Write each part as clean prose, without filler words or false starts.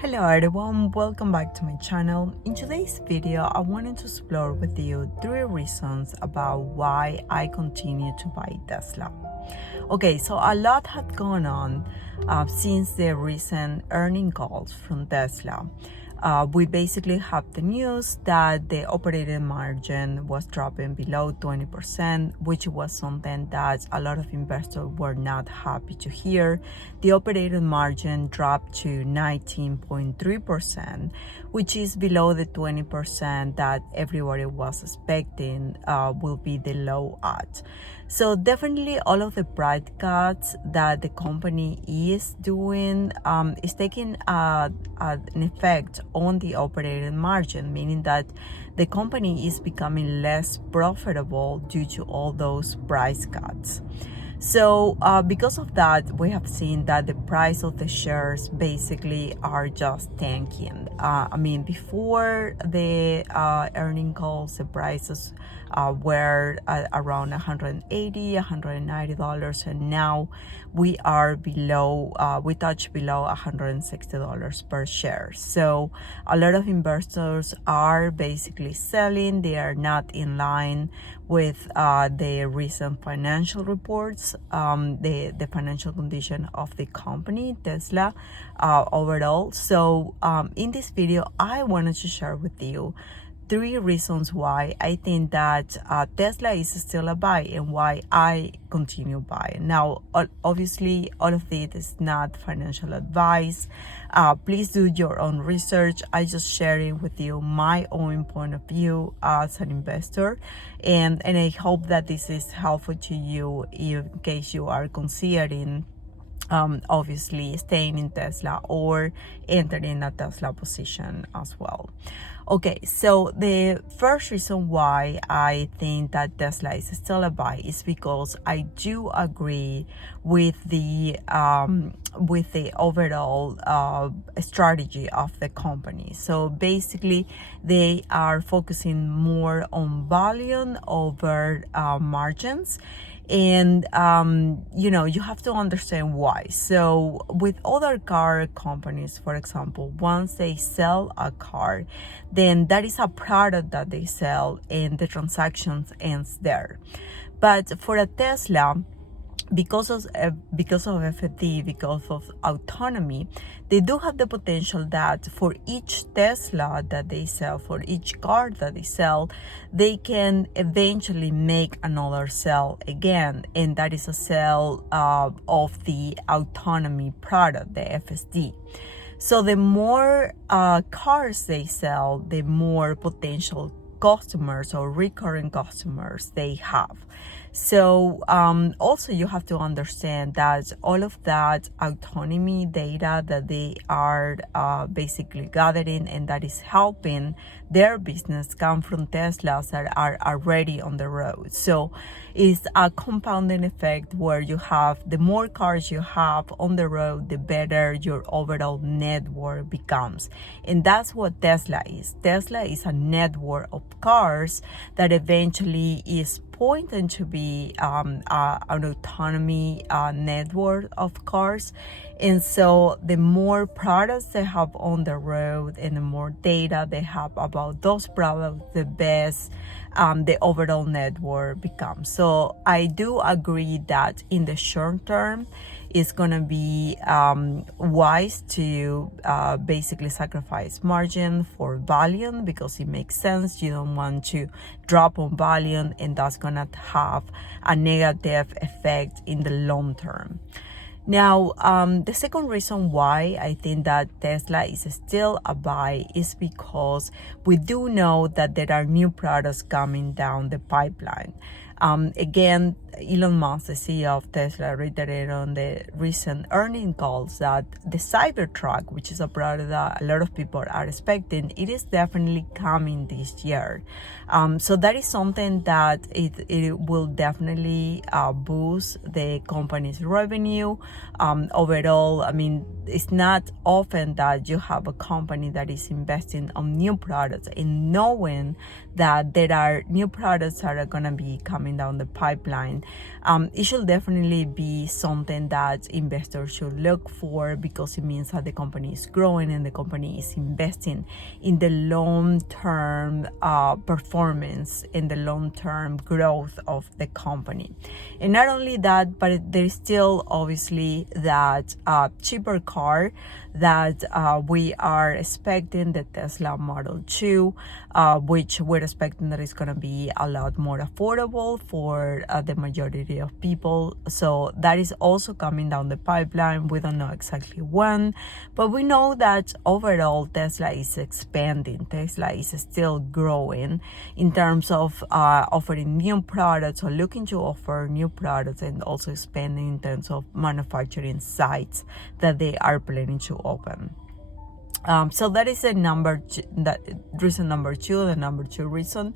Hello everyone, welcome back to my channel. In today's video, I wanted to explore with you 3 reasons about why I continue to buy Tesla. Okay, so a lot had gone on since the recent earning calls from Tesla. We basically have the news that the operating margin was dropping below 20%, which was something that a lot of investors were not happy to hear. The operating margin dropped to 19.3%, which is below the 20% that everybody was expecting will be the low at. So definitely all of the price cuts that the company is doing is taking an effect on the operating margin, meaning that the company is becoming less profitable due to all those price cuts. So because of that, we have seen that the price of the shares basically are just tanking. Before the earning calls, the prices were around $180, $190, and now we are below, we touch below $160 per share. So a lot of investors are basically selling. They are not in line with the recent financial reports, the financial condition of the company, Tesla, overall. So in this video, I wanted to share with you 3 reasons why I think that Tesla is still a buy and why I continue buying. Now, obviously, all of it is not financial advice. Please do your own research. I just sharing with you my own point of view as an investor, and I hope that this is helpful to you in case you are considering obviously staying in Tesla or entering a Tesla position as well. Okay, so the first reason why I think that Tesla is still a buy is because I do agree with the overall strategy of the company. So basically, they are focusing more on volume over margins. And you have to understand why. So with other car companies, for example, once they sell a car, then that is a product that they sell and the transactions ends there. But for a Tesla, because of FFD, because of autonomy, they do have the potential that for each Tesla that they sell, for each car that they sell, they can eventually make another sale again, and that is a sale of the autonomy product, the FSD. So the more cars they sell, the more potential customers or recurring customers they have. So also you have to understand that all of that autonomy data that they are basically gathering and that is helping their business come from Teslas that are already on the road. So it's a compounding effect where you have the more cars you have on the road, the better your overall network becomes. And that's what Tesla is. Tesla is a network of cars that eventually is pointing to be an autonomy network of cars. And so the more products they have on the road and the more data they have about those products, the best the overall network becomes. So I do agree that in the short term, it's going to be wise to basically sacrifice margin for volume because it makes sense. You don't want to drop on volume, and that's going to have a negative effect in the long term. Now, the second reason why I think that Tesla is still a buy is because we do know that there are new products coming down the pipeline. Again, Elon Musk, the CEO of Tesla, reiterated on the recent earning calls that the Cybertruck, which is a product that a lot of people are expecting, it is definitely coming this year. So that is something that it will definitely boost the company's revenue. Overall, it's not often that you have a company that is investing on new products and knowing that there are new products that are going to be coming down the pipeline. point, it should definitely be something that investors should look for, because it means that the company is growing and the company is investing in the long-term performance, in the long-term growth of the company. And not only that, but there's still obviously that cheaper car that we are expecting, the Tesla Model 2, which we're expecting that it's going to be a lot more affordable for the majority of people. So that is also coming down the pipeline. We don't know exactly when, but we know that overall Tesla is expanding. Tesla is still growing in terms of offering new products, or looking to offer new products, and also expanding in terms of manufacturing sites that they are planning to open. So that is the reason number two, the number two reason.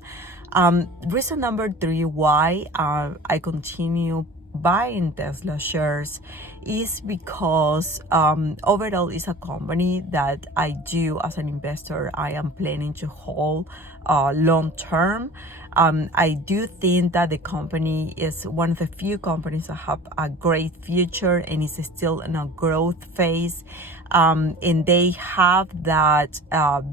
Reason number three why I continue buying Tesla shares is because overall it's a company that I do, as an investor, I am planning to hold long term. I do think that the company is one of the few companies that have a great future and is still in a growth phase. And they have that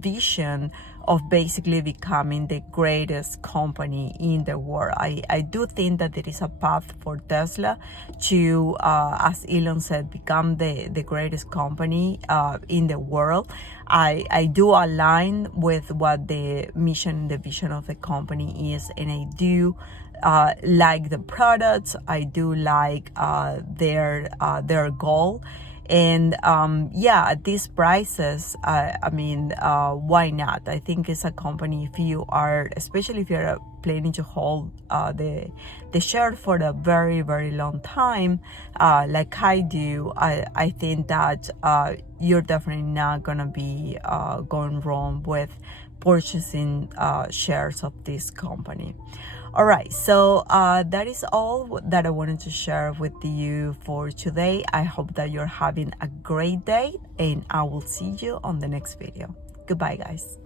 vision of basically becoming the greatest company in the world. I do think that there is a path for Tesla to, as Elon said, become the greatest company in the world. I do align with what the mission and the vision of the company is, and I do like the products. I do like their goal. And yeah, at these prices, why not? I think it's a company, if you are, especially if you're planning to hold the share for a very, very long time, like I do, I think that you're definitely not gonna be going wrong with purchasing shares of this company. All right, so that is all that I wanted to share with you for today. I hope that you're having a great day, and I will see you on the next video. Goodbye, guys.